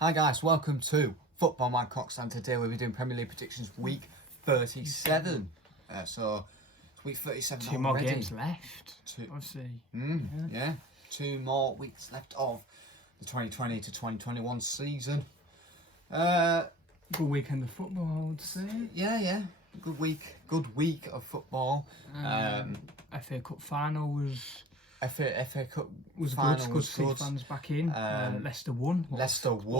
Hi guys, welcome to Football Man Cox, and today we'll be doing Premier League predictions week 37. So it's week 37 Two already. more games left. Obviously. Yeah, 2 more weeks left of the 2020 to 2021 season. Good weekend of football, I would say. Yeah. Good week of football. FA Cup final was FA Cup was final good. Good was to see good. fans back in. Leicester won. What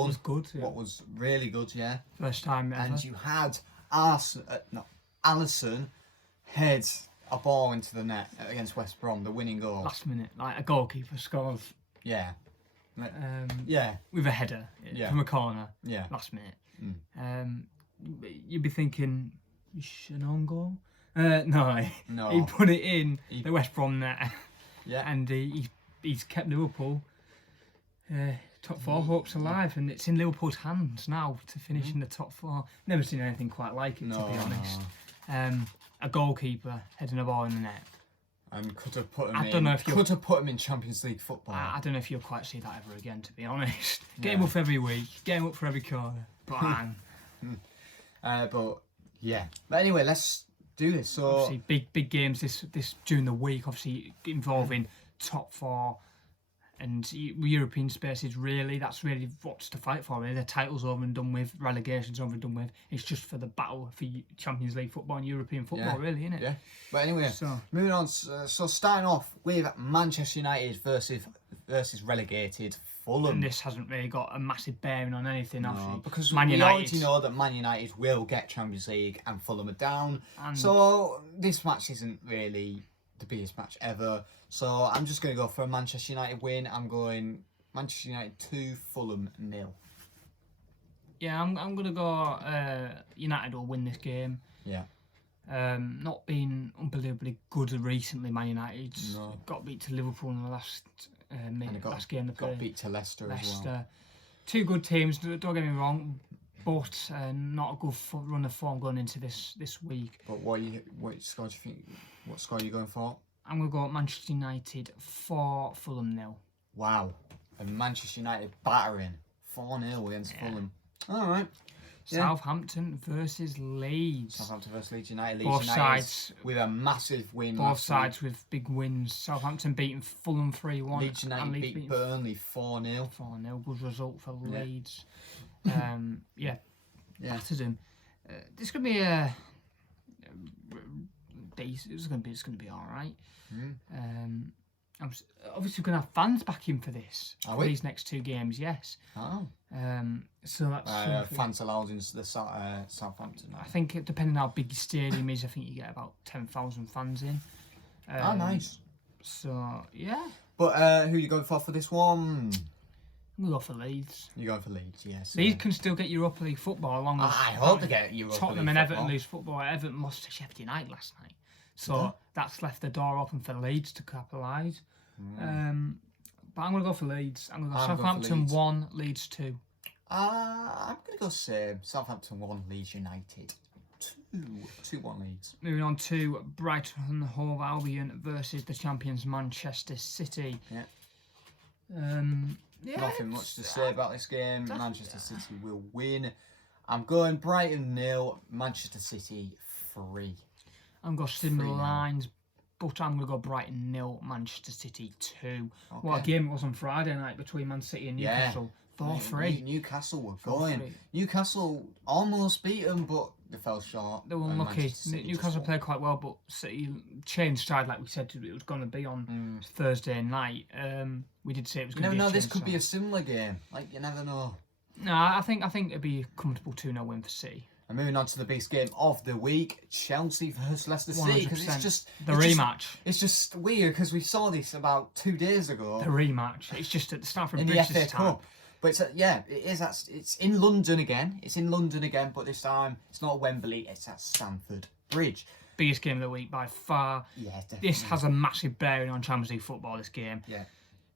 was good. Yeah. What was really good, yeah. First time ever. And you had Alisson head a ball into the net against West Brom, the winning goal. Last minute, like a goalkeeper scores. Yeah. With a header from a corner. Yeah. Last minute. You'd be thinking, is an own goal? No. He put it in the West Brom net. Yeah. And he's kept Liverpool top 4 hopes alive, and it's in Liverpool's hands now to finish in the top 4. Never seen anything quite like it, to be honest. A goalkeeper heading a ball in the net. And could have put him in Champions League football. I don't know if you'll quite see that ever again, to be honest. Get him up every week, get him up for every corner. Bang. But anyway, let's do this. So obviously, big games this during the week. Obviously, involving top 4 and European spaces. That's really what's to fight for. Really, the title's over and done with, relegation's over and done with. It's just for the battle for Champions League football and European football, really, isn't it? Yeah. But anyway, moving on. So starting off with Manchester United versus relegated Fulham. And this hasn't really got a massive bearing on anything, obviously. Because we already know that Man United will get Champions League and Fulham are down. So this match isn't really the biggest match ever. So I'm just going to go for a Manchester United win. I'm going Manchester United 2, Fulham 0. Yeah, I'm going to go United will win this game. Yeah. Not been unbelievably good recently, Man United's got beat to Liverpool in the last game. They got beat to Leicester as well. 2 good teams, don't get me wrong, but not a good run of form going into this week. But what score do you think? What score are you going for? I'm going to go Manchester United 4, Fulham 0. Wow. And Manchester United battering 4-0 against Fulham. All right. Southampton versus Leeds. Southampton versus Leeds United. Both sides with a massive win. Both sides with big wins. Southampton beating Fulham 3-1. Leeds United beat Burnley 4-0. 4-0. Good result for Leeds. Battered him. This could be a decent. It's going to be all right. Obviously, we're going to have fans back in for this. These next 2 games, yes. Oh. So that's fans allowed into the Southampton. I think depending on how big your stadium is, I think you get about 10,000 fans in. Nice. So yeah. But who are you going for this one? We'll go for Leeds. You're going for Leeds, yes. Leeds can still get Europa League football along with. I hope they get Europa League Tottenham and Everton lose football. Everton lost to Sheffield United last night. So that's left the door open for Leeds to capitalise. But I'm going to go for Leeds. I'm going to go Southampton 1, Leeds 2. I'm going to go same. Southampton 1, Leeds United 2-1 Leeds. Moving on to Brighton and Hove Albion versus the champions Manchester City. Nothing much to say about this game. Manchester City will win. I'm going Brighton 0, Manchester City 3. I'm going similar lines, but I'm going to go Brighton 0, Manchester City 2. Okay. What a game it was on Friday night between Man City and Newcastle. 4-3. Newcastle were going. 4-3. Newcastle almost beat them, but they fell short. They were unlucky. Newcastle played quite well, but City changed stride like we said it was going to be on Thursday night. We did say it was going to be this could be a similar game. Like, you never know. No, I think it'd be a comfortable 2-0 win for City. And moving on to the biggest game of the week, Chelsea versus Leicester City. Because it's just the rematch. It's just weird because we saw this about 2 days ago. The rematch. It's just at the Stamford Bridge in the FA Cup. But it is. It's in London again. But this time it's not Wembley. It's at Stamford Bridge. Biggest game of the week by far. Yeah, definitely. This has a massive bearing on Champions League football. This game. Yeah.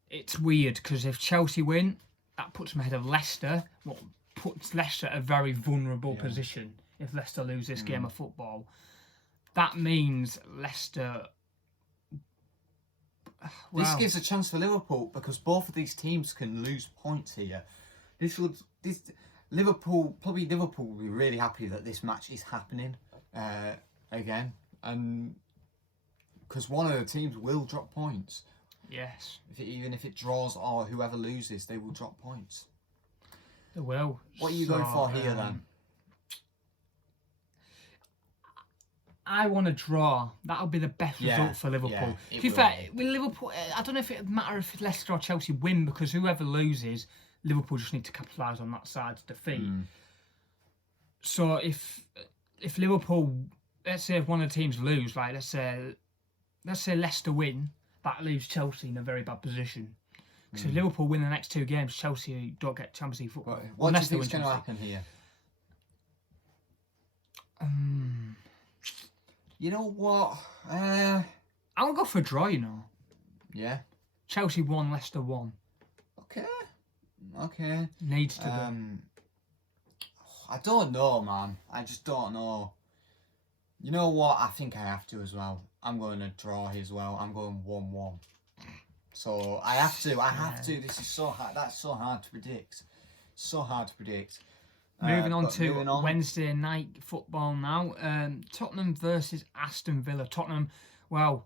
It's weird because if Chelsea win, that puts them ahead of Leicester. What puts Leicester at a very vulnerable position if Leicester lose this game of football. That means Leicester. This gives a chance for Liverpool because both of these teams can lose points here. Liverpool will be really happy that this match is happening again, and because one of the teams will drop points. Yes. Even if it draws or whoever loses, they will drop points. They will. What are you going for here then? I want to draw. That'll be the best result for Liverpool. Yeah, to be fair, with Liverpool, I don't know if it would matter if Leicester or Chelsea win, because whoever loses, Liverpool just need to capitalise on that side's defeat. So if Liverpool, let's say if one of the teams lose, like let's say Leicester win, that leaves Chelsea in a very bad position. Because if Liverpool win the next 2 games, Chelsea don't get Champions League football. What do you think is going to happen here? You know what? I'm going to go for a draw, Yeah. Chelsea 1, Leicester 1. Okay. Needs to be. I don't know, man. I just don't know. You know what? I think I have to as well. I'm going to draw here as well. I'm going 1-1. So I have to. This is so hard. That's so hard to predict. Moving on. Wednesday night football now. Tottenham versus Aston Villa. Tottenham, well,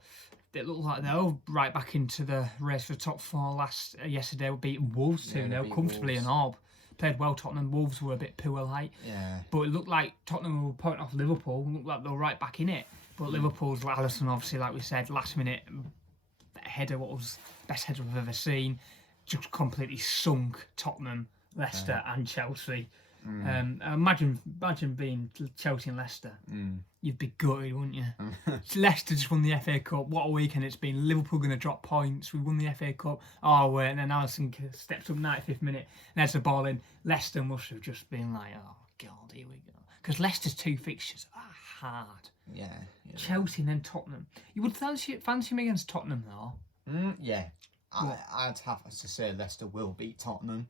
it looked like they're right back into the race for top 4 yesterday. Were beating Wolves 2-0 comfortably and all. Played well, Tottenham. Wolves were a bit poor late. Yeah. But it looked like Tottenham were pointing off Liverpool. It looked like they were right back in it. But Liverpool's Alisson, obviously, like we said, last minute header, what was the best header I've ever seen, just completely sunk Tottenham, Leicester and Chelsea. Imagine being Chelsea and Leicester. You'd be gutted, wouldn't you? Leicester just won the FA Cup. What a weekend it's been. Liverpool going to drop points. We won the FA Cup. Oh, wait. And then Alisson steps up 95th minute. And there's the ball in. Leicester must have just been like, oh, God, here we go. Because Leicester's 2 fixtures are hard. Yeah. Chelsea and then Tottenham. You would fancy me against Tottenham, though? Yeah. I'd have to say Leicester will beat Tottenham.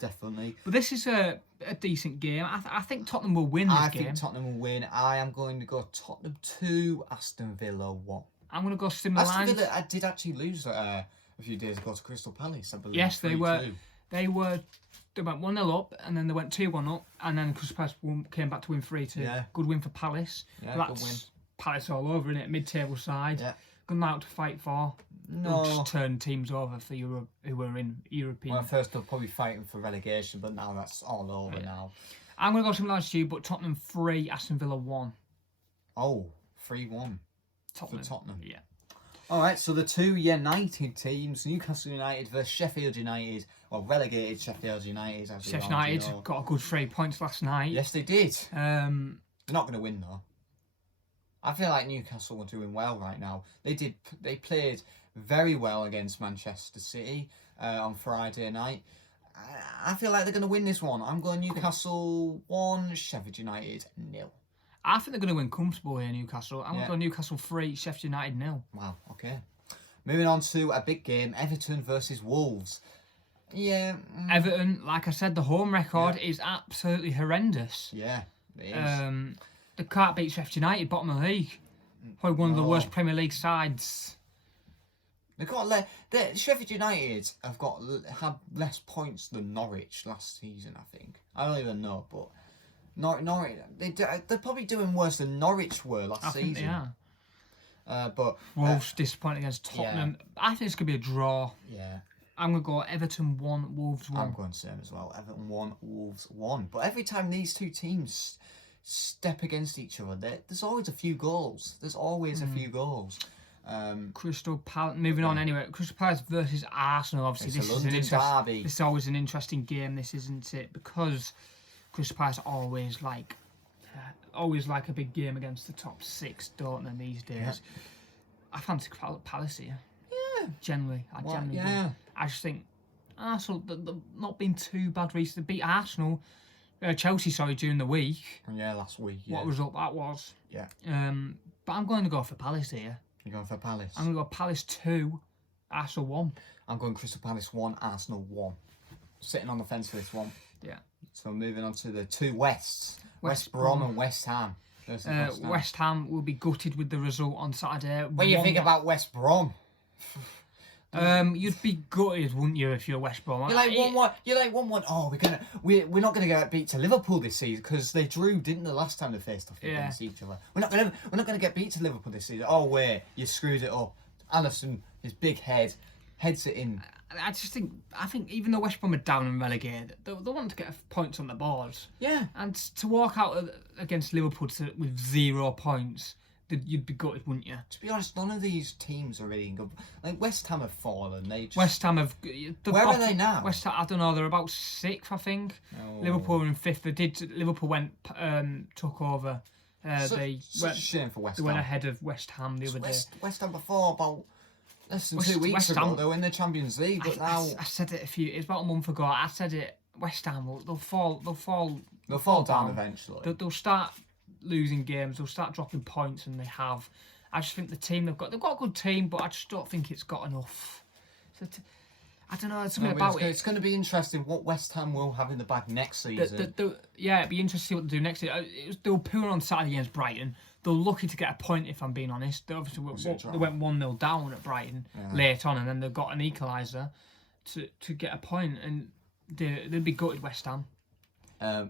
Definitely. But this is a decent game. I think Tottenham will win this game. I think Tottenham will win. I am going to go Tottenham 2, Aston Villa 1. I'm going to go similar lines. Aston Villa did actually lose a few days ago to Crystal Palace, I believe. Yes, they 3-2. They went 1-0 up, and then they went 2-1 up, and then Crystal Palace came back to win 3-2. Yeah. Good win for Palace. Yeah, That's good win. Palace all over, innit? Mid-table side. Yeah. Good amount to fight for. No. They'll just turn teams over for Europe who were in European. Well, first they're probably fighting for relegation, but now that's all over now. I'm going to go similar lines to you, but Tottenham 3, Aston Villa 1. Oh, 3-1 Tottenham. for Tottenham. Yeah. All right, so the 2 United teams, Newcastle United versus Sheffield United, or relegated Sheffield United. Sheffield United got a good 3 points last night. Yes, they did. They're Um, not going to win though. I feel like Newcastle are doing well right now. They played very well against Manchester City on Friday night. I feel like they're going to win this one. I'm going Newcastle 1, Sheffield United 0. I think they're going to win comfortable here, Newcastle. I'm going to go Newcastle 3, Sheffield United 0. Wow, okay. Moving on to a big game, Everton versus Wolves. Yeah. Everton, like I said, the home record is absolutely horrendous. Yeah, it is. They can't beat Sheffield United, bottom of the league. Probably one of the worst Premier League sides. They've got Sheffield United had less points than Norwich last season, I think. I don't even know, but Norwich they're probably doing worse than Norwich were last season. I think they are. But Wolves disappointing against Tottenham. Yeah. I think it's going to be a draw. Yeah. I'm going to go Everton 1, Wolves 1. I'm going same as well. Everton 1, Wolves 1. But every time these two teams step against each other, there's always a few goals. There's always a few goals. Crystal Palace. Moving on anyway. Crystal Palace versus Arsenal. Obviously, this is derby. This is always an interesting game. This isn't it, because Crystal Palace always like a big game against the top 6, don't they? These days, yeah. I fancy Palace here. Yeah, generally, I generally do. I just think Arsenal they've not been too bad recently. They beat Arsenal. Chelsea, during the week. Yeah, last week. Yeah. What result that was. Yeah. But I'm going to go for Palace here. You're going for Palace? I'm going to go Palace 2, Arsenal 1. I'm going Crystal Palace 1, Arsenal 1. Sitting on the fence for this one. Yeah. So moving on to the 2 Wests. West Brom and West Ham. West Ham will be gutted with the result on Saturday. What do you think about West Brom? You'd be gutted, wouldn't you, if you're West Brom? You're like 1-1. You're like 1-1. Oh, we're not gonna get beat to Liverpool this season because they drew, didn't the last time they faced off against each other. We're not gonna get beat to Liverpool this season. Oh wait, you screwed it up. Allison, his big heads it in. I think even though West Brom are down and relegated, they want to get points on the board. Yeah. And to walk out against Liverpool with 0 points, you'd be gutted, wouldn't you? To be honest, none of these teams are really in good. Like West Ham have fallen. West Ham have. Where are they now? West Ham, I don't know. They're about 6th, I think. Oh. Liverpool are in 5th. Liverpool took over. Such a shame for West Ham. They went ahead of West Ham the other day. West Ham before about less than 2 weeks ago. They were in the Champions League, but now I said it it's about a month ago. I said it. West Ham they'll fall down eventually. They'll start losing games. They'll start dropping points, and they have. I just think the team they've got a good team, but I just don't think it's got enough. I don't know. It's something about it. It's going to be interesting what West Ham will have in the bag next season. It'd be interesting to see what they do next year. They were poor on Saturday against Brighton. They're lucky to get a point, if I'm being honest. They obviously they went 1-0 down at Brighton late on, and then they got an equaliser to get a point, and they'd be gutted, West Ham. Who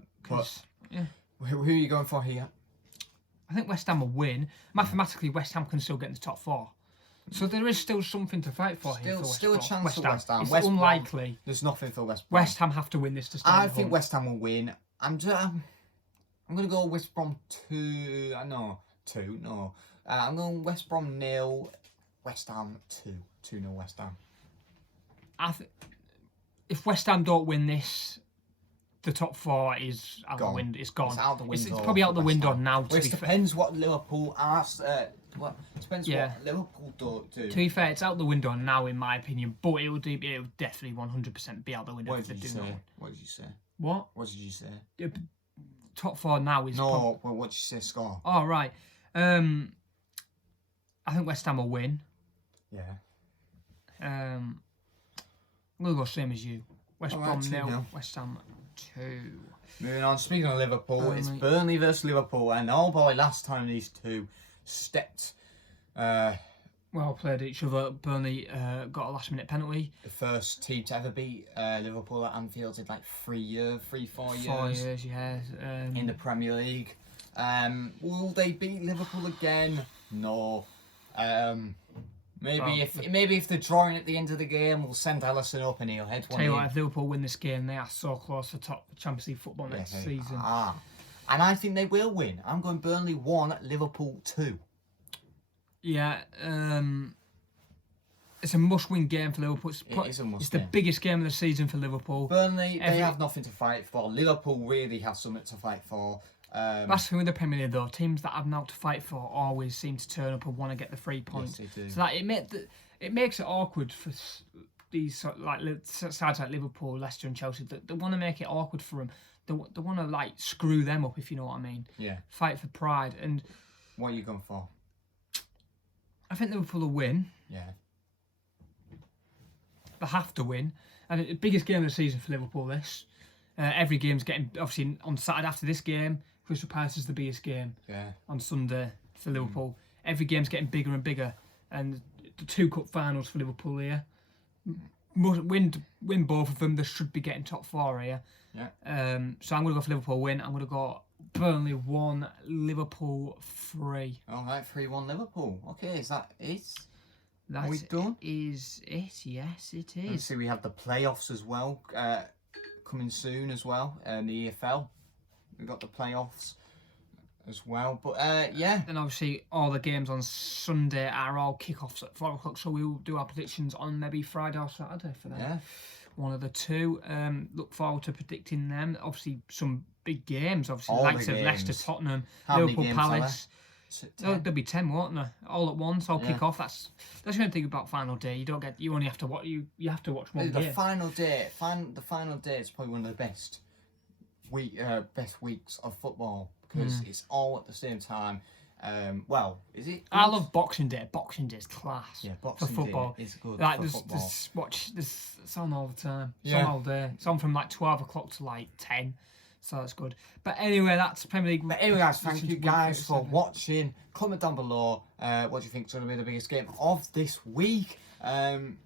are you going for here? I think West Ham will win. Mathematically, West Ham can still get in the top 4. So there is still something to fight for here. Still a chance for West Ham. It's unlikely. There's nothing for West Brom. West Ham have to win this to stay. I think West Ham will win. I'm going to go West Brom 2. No. I'm going West Brom 0. West Ham 2. 2-0 West Ham. If West Ham don't win this, the top 4 is out the window. It's gone. It's out the window. It's probably out the window now. It depends what Liverpool are. What Liverpool do. To be fair, it's out the window now, in my opinion. But it would definitely 100% be out the window. What did you say? What did you say? What? What did you say? Top 4 now is. No. Well, what did you say? Score. Oh right. I think West Ham will win. Yeah. I'm gonna go same as you. West Brom 0. West Ham 2. Moving on. Speaking of Liverpool, it's Burnley versus Liverpool, and oh boy, last time these two stepped. Well played each other. Burnley got a last-minute penalty. The first team to ever beat Liverpool at Anfield in like 4 years. 4 years, yeah. In the Premier League. Will they beat Liverpool again? No. Maybe if they're drawing at the end of the game, we'll send Allison up and he'll head one in. Tell you what, if Liverpool win this game, they are so close to top Champions League football next season. And I think they will win. I'm going Burnley 1, Liverpool 2. Yeah, it's a must-win game for Liverpool. It's the biggest game of the season for Liverpool. Burnley, they have nothing to fight for. Liverpool really have something to fight for. That's the thing with the Premier League, though. Teams that have now to fight for always seem to turn up and want to get the 3 points. Yes, they do. So that it makes it awkward for these sides like Liverpool, Leicester, and Chelsea. They want to make it awkward for them. They want to screw them up, if you know what I mean. Yeah. Fight for pride. And what are you going for? I think Liverpool will win. Yeah. They have to win. And the biggest game of the season for Liverpool, this. Every game's getting, obviously, on Saturday after this game, Crystal Palace is the biggest game. Yeah. On Sunday for Liverpool. Every game's getting bigger and bigger. And the 2 cup finals for Liverpool here. Win both of them. They should be getting top 4 here. Yeah. So I'm going to go for Liverpool win. I'm going to go Burnley 1, Liverpool 3. All right, 3-1 Liverpool. Okay, is that it? Are we done? Is it? Yes, it is. Let's see, we have the playoffs as well, coming soon as well, the EFL. We've got the playoffs as well, but yeah. Then obviously all the games on Sunday are all kickoffs at 4 o'clock, so we'll do our predictions on maybe Friday or Saturday for them. Yeah. One of the two. Look forward to predicting them. Obviously, some big games. Obviously, all likes of Leicester, Tottenham, Liverpool, Palace. There'll be 10, won't there? All at once, all kick off. That's the only thing about final day. You only have to watch. You have to watch one game. The final day is probably one of the best weeks of football because it's all at the same time. Is it? I love Boxing Day. Boxing Day is class. Yeah, Boxing for football. Day is good for football. It's on all the time. It's on all day. It's on from 12 o'clock to 10. So that's good. But anyway, that's Premier League. But anyway, guys, thank you guys for watching. Comment down below. What do you think is going to be the biggest game of this week? And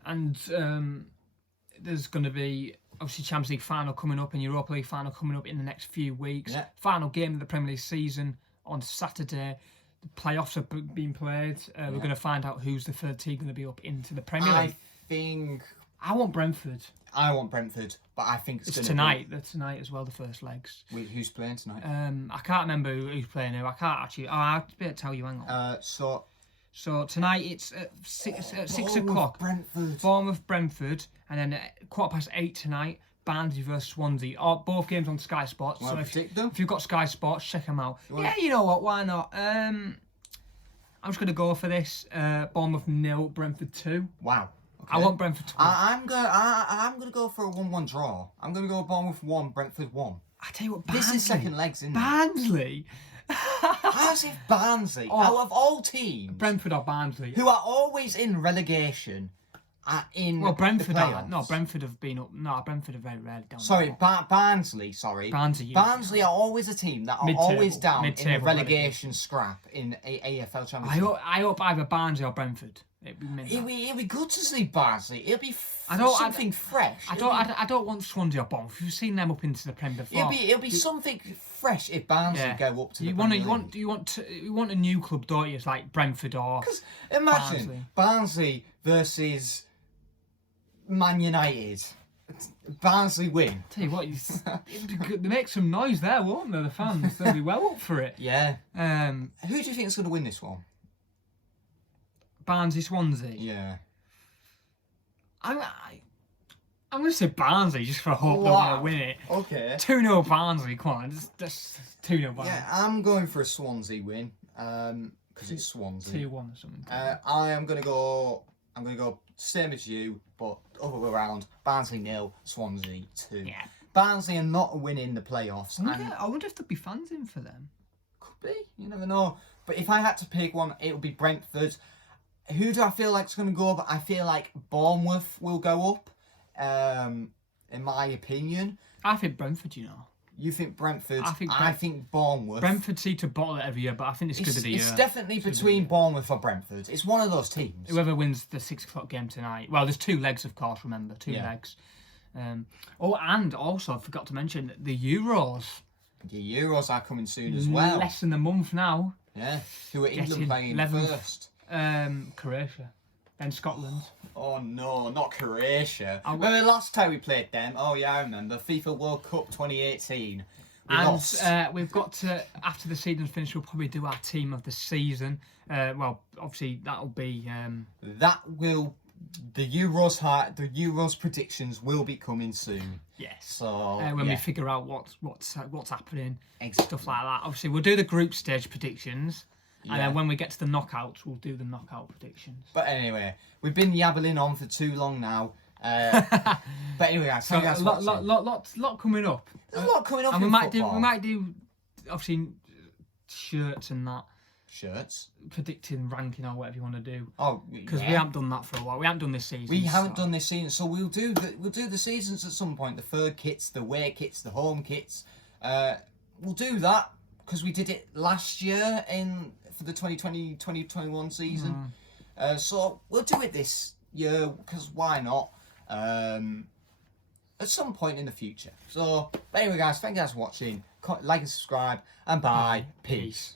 there's going to be obviously Champions League final coming up and Europa League final coming up in the next few weeks. Yeah. Final game of the Premier League season on Saturday. The playoffs are being played. We're going to find out who's the third team going to be up into the Premier League. I want Brentford. I want Brentford, but I think it's tonight. They're tonight as well, the first legs. Who's playing tonight? I can't remember who's playing who. I can't actually. I'll be able to tell you. Hang on. So tonight it's at 6 o'clock. Bournemouth, Brentford, and then at 8:15 tonight, Barnsley versus Swansea. Both games on Sky Sports. So if you've got Sky Sports, check them out. You know what? Why not? I'm just going to go for this. Bournemouth 0, Brentford 2. Wow. Okay. I want Brentford to win. I'm gonna go for a 1-1 draw. I'm gonna go Bournemouth 1, Brentford 1. I tell you what, Barnsley. This is second legs, isn't it? Barnsley. As if Barnsley, out of all teams, Brentford or Barnsley, who are always in relegation, are in Brentford the playoffs. No, Brentford have been up. No, Brentford are very rarely down. Sorry, Barnsley. Sorry, Barnsley are always a team that are always down in the relegation scrap in AFL Champions League. I hope either Barnsley or Brentford. It'd be good to see Barnsley. It'll be something fresh. I don't want Swansea or Bournemouth. You've seen them up into the Premier before. It'll be something fresh if Barnsley go up to the Premier League. You want a new club, don't you? It's like Brentford or. Because imagine Barnsley versus Man United. Barnsley win. Tell you what, they make some noise there, won't they? The fans, they'll be well up for it. Yeah. Who do you think is going to win this one? Barnsley, Swansea. Yeah. I'm going to say Barnsley just for hope they're going to win it. Okay. 2-0 Barnsley, come on. Just 2-0 Barnsley. Yeah, I'm going for a Swansea win. Because it's Swansea. 2-1 or something. I'm going to go same as you, but other way around. Barnsley 0, Swansea 2. Yeah. Barnsley are not winning the playoffs. I wonder if there'll be fans in for them. Could be. You never know. But if I had to pick one, it would be Brentford. Who do I feel like is going to go up? I feel like Bournemouth will go up, in my opinion. I think Brentford, you know. You think Brentford? I think Bournemouth. Brentford seem to bottle it every year, but I think it's good of the year. It's definitely between Bournemouth or Brentford. It's one of those teams. Whoever wins the 6 o'clock game tonight. Well, there's 2 legs, of course, remember. 2 legs. And also, I forgot to mention, the Euros. The Euros are coming soon as well. Less than a month now. Yeah. Who are England playing first? Croatia. Then Scotland. Oh no, not Croatia. Remember the last time we played them? Oh yeah, I remember. FIFA World Cup 2018. We've got to, after the season's finished, we'll probably do our team of the season. Well, obviously that'll be... The Euros predictions will be coming soon. Yes. So when we figure out what's happening, stuff like that. Obviously, we'll do the group stage predictions. And then when we get to the knockouts, we'll do the knockout predictions. But anyway, we've been yabbling on for too long now. But anyway, guys, thank you guys for watching. Lot coming up. There's a lot coming up. And we might do obviously shirts and that. Shirts. Predicting ranking or whatever you want to do. Oh, because we haven't done that for a while. We haven't done this season. We haven't done this season, so we'll do the seasons at some point. The third kits, the away kits, the home kits. We'll do that because we did it last year for the 2020-2021 season. So we'll do it this year because why not? At some point in the future. So, but anyway, guys, thank you guys for watching. Like and subscribe, and bye. Peace.